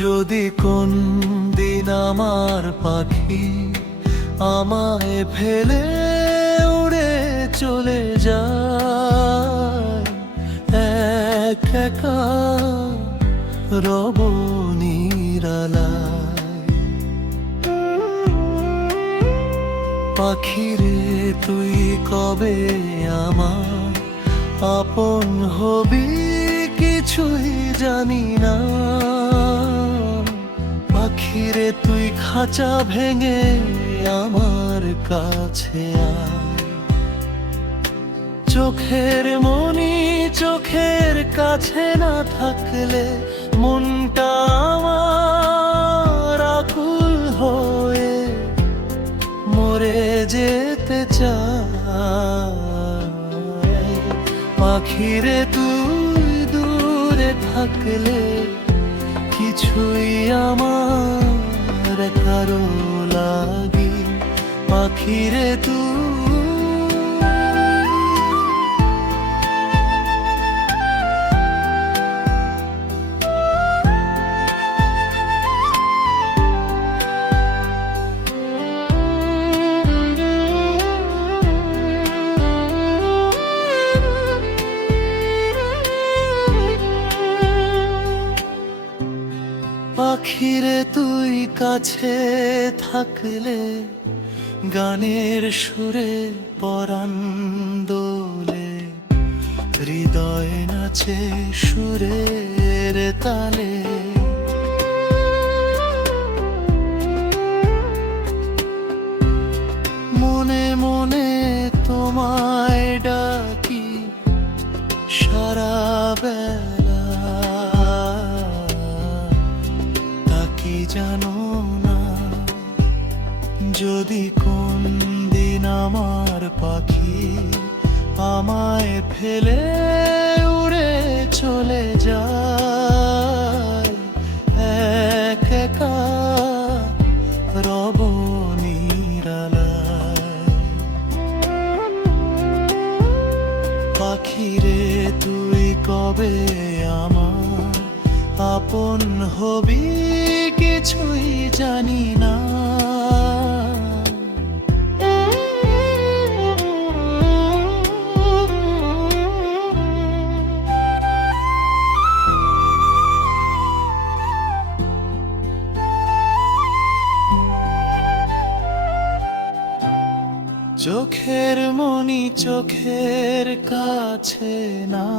যদি কোন দিন আমার পাখি আমায় ফেলে উড়ে চলে যায়, এক একা রব নিরালায়। পাখিরে তুই কবে আমার আপন হবি কিছুই জানি না। পাখিরে তুই খাঁচা ভেঙে আমার কাছে আয়। চোখের মনি চোখের কাছে না থাকলে মনটা আমার আকুল হয়ে মরে যেতে চায়। পাখিরে তুই দূরে থাকলে কিছুই আমার কারো লাগি। পাখিরে তুই পাখিরে তুই কাছে থাকলে গানের সুরে পরাণ দোলে, হৃদয় নাচে সুরের তালে। মনে মনে তোমায় ডাকি সারা বেলা, জানো না যদি কোন দিন আমার পাখি আমায় ফেলে উড়ে চলে যায়, এক একা রব নিরালায়। পাখিরে তুই কবে আমার আপন হবি কিছুই জানি না। চোখের মনি চোখের কাছে না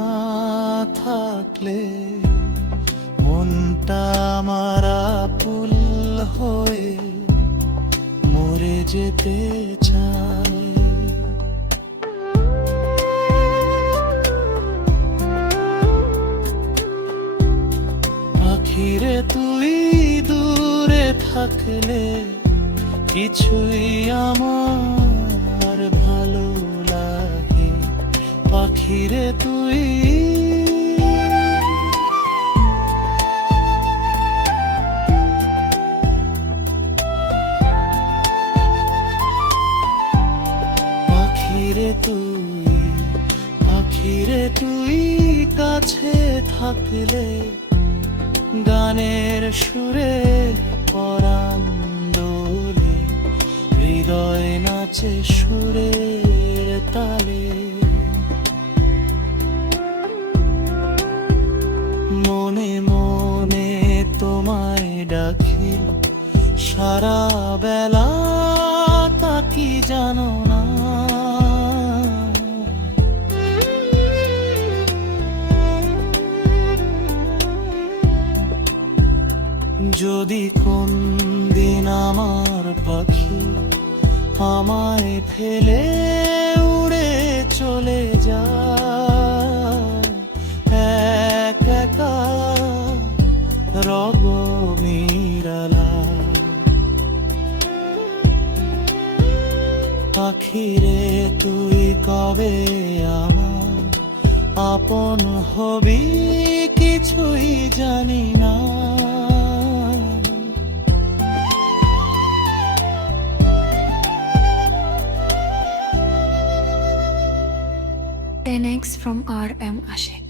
থাকলে মনটা আমার আকুল হয়ে মরে যেতে চায়। পাখিরে তুই দূরে থাকলে কিছুই আমার ভালো লাগে। পাখিরে তুই পাখিরে তুই কাছে থাকলে গানের সুরে পরাণ দোলে, হৃদয় নাচে সুরের তালে। মনে মনে তোমায় ডাকি সারা বেলা, তা কি জানো না। যদি কোন দিন আমার পাখি আমায় ফেলে উড়ে চলে যায়, এক একা রব নিরালায়। পাখিরে তুই কবে আমার আপন হবি কিছুই জানি না। Next from RM Ashik.